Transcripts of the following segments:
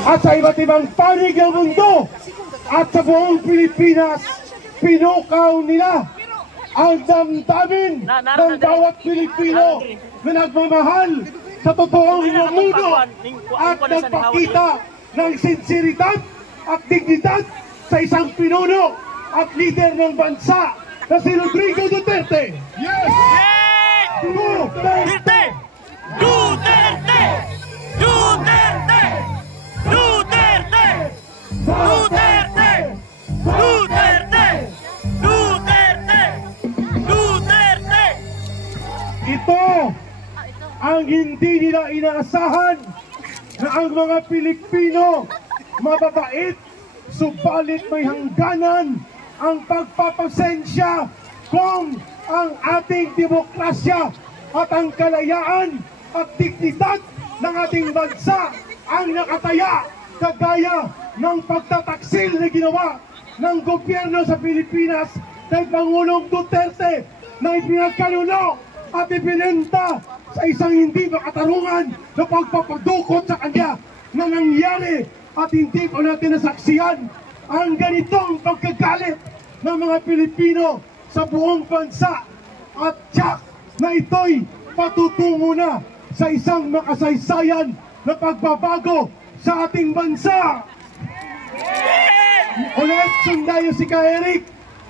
at sa iba't ibang panig ng mundo at sa buong Pilipinas, pinukaw nila ang damdamin ng bawat Pilipino na nagmamahal sa totoong mundo at nagpakita ng sinseridad at dignidad sa isang pinuno at lider ng bansa na si Rodrigo Duterte. Yes! Duterte! Duterte! Duterte! Duterte! Duterte! Duterte! Duterte! Duterte! Ito ang hindi nila inaasahan na ang mga Pilipino mababait, subalit may hangganan ang pagpapasensya kung ang ating demokrasya at ang kalayaan at dignidad ng ating bansa ang nakataya kagaya ng pagtataksil na ginawa ng gobyerno sa Pilipinas kay Pangulong Duterte na ipinagkanuno at ipinenta sa isang hindi makatarungan na pagpapadukot sa kanya na nangyari at hindi pa natin nasaksiyan ang ganitong pagkagalit ng mga Pilipino sa buong bansa at tiyak na ito'y patutungo na sa isang makasaysayan na pagbabago sa ating bansa. Ulit sundayo si Ka-Eric,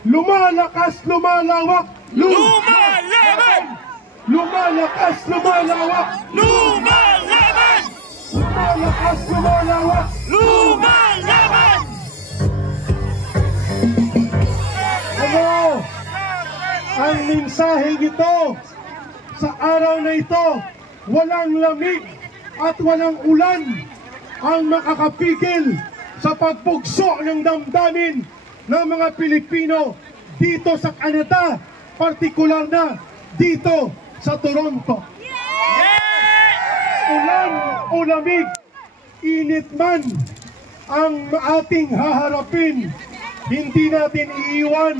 lumalakas, lumalawak, Lumalaban! lumalakas, lumalawak, Lumalaban! lumalakas, lumalawak. Lumalaban! Ano ang mensaheng ito sa araw na ito? Walang lamig at walang ulan ang makakapigil sa pagpugso ng damdamin ng mga Pilipino dito sa Canada, partikular na dito sa Toronto. Ulan o lamig, init man ang ating haharapin, hindi natin iiwan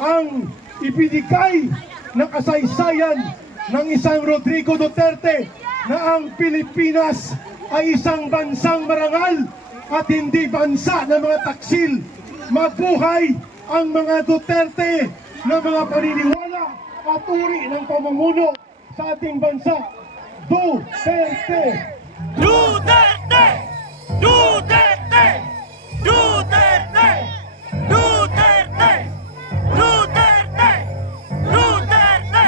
ang ibinigay na kasaysayan ng isang Rodrigo Duterte na ang Pilipinas ay isang bansang marangal at hindi bansa ng mga taksil. Mabuhay ang mga Duterte na mga paniniwala at uri ng pamumuno sa ating bansa. Duterte! Duterte! Duterte! Duterte! Duterte! Duterte! Duterte!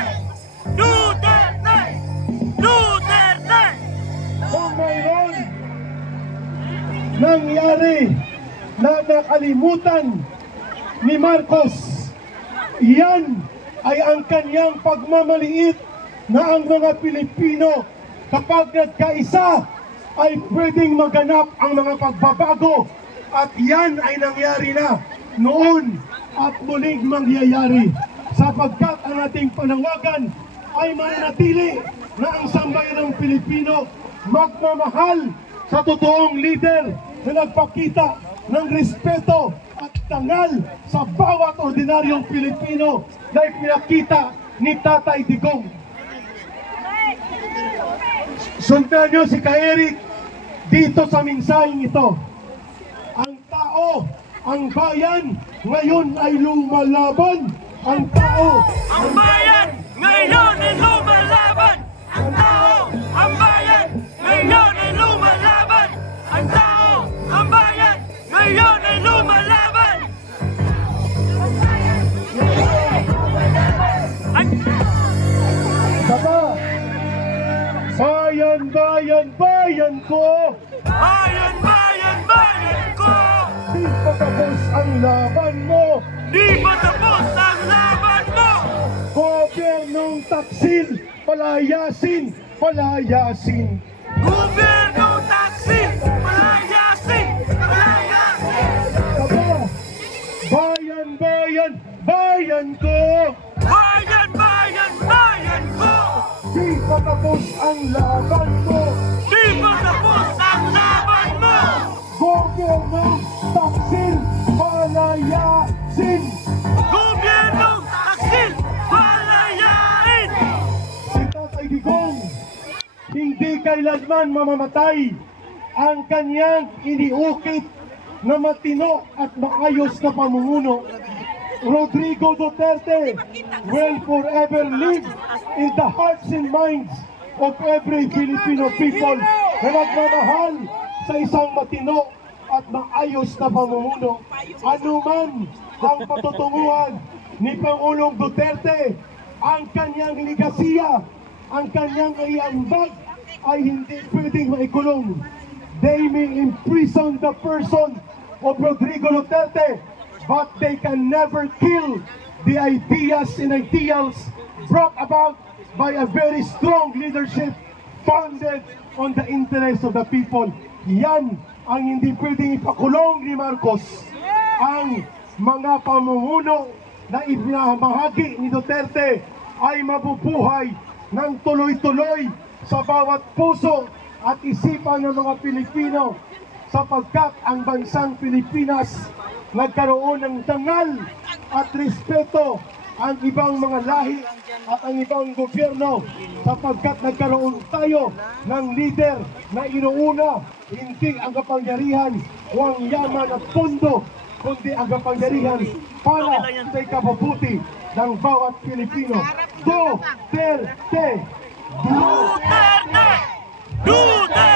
Duterte! Duterte! Kung mayroon nangyari na nakalimutan ni Marcos, iyan ay ang kanyang pagmamaliit na ang mga Pilipino kapag nagkaisa ay pwedeng maganap ang mga pagbabago, at yan ay nangyari na noon at muling mangyayari sapagkat ang ating panawagan ay mananatili na ang sambayan ng Pilipino magmamahal sa totoong lider na nagpakita ng respeto at tangal sa bawat ordinaryong Pilipino na ipinakita ni Tatay Digong. Sundan nyo si Ka-Eric dito sa mensaheng ito. Ang tao, ang bayan, ngayon ay lumalaban. Ang tao, ang bayan, ngayon ay lumalaban. Ang tao, ang bayan, ngayon ay lumalaban. Ang tao, ang bayan, ngayon ay lumalaban. Saka, bayan, bayan, bayan ko, Bayan, bayan, bayan ko! di pa tapos ang laban mo. Di pa tapos ang laban mo! Gobyernong taksil, palayasin, palayasin. Gobyerno taksil, palayasin, palayasin! Saka, bayan, bayan, bayan ko, Bayan, bayan, bayan ko! di pa tapos ang laban mo. Di pa tapos ang laban mo! Gobyernong taksil, palayasin. Gobyerno taksil, palayain! Si Tatay Digong, hindi kailanman mamamatay ang kanyang iniukit na matino at maayos na pamumuno, Rodrigo Duterte will forever live in the hearts and minds of every Filipino people na nagmamahal sa isang matino at maayos na pamumuno. Anuman ang patutunguhan ni Pangulong Duterte, ang kanyang ligasiya, ang kanyang iambag ay hindi pwedeng maikulong. They may imprison the person of Rodrigo Duterte, but they can never kill the ideas and ideals brought about by a very strong leadership founded on the interest of the people. Yan ang hindi pwedeng ipakulong ni Marcos. Ang mga pamumuno na ibinahagi ni Duterte ay mabubuhay ng tuloy-tuloy sa bawat puso at isipan ng mga Pilipino, sapagkat ang bansang Pilipinas nagkaroon ng dangal at respeto ang ibang mga lahi at ang ibang gobyerno, sapagkat nagkaroon tayo ng leader na inuuna hindi ang kapangyarihan o ang yaman at pondo, kundi ang kapangyarihan para sa ikabubuti ng bawat Pilipino. Duterte! Duterte! Duterte!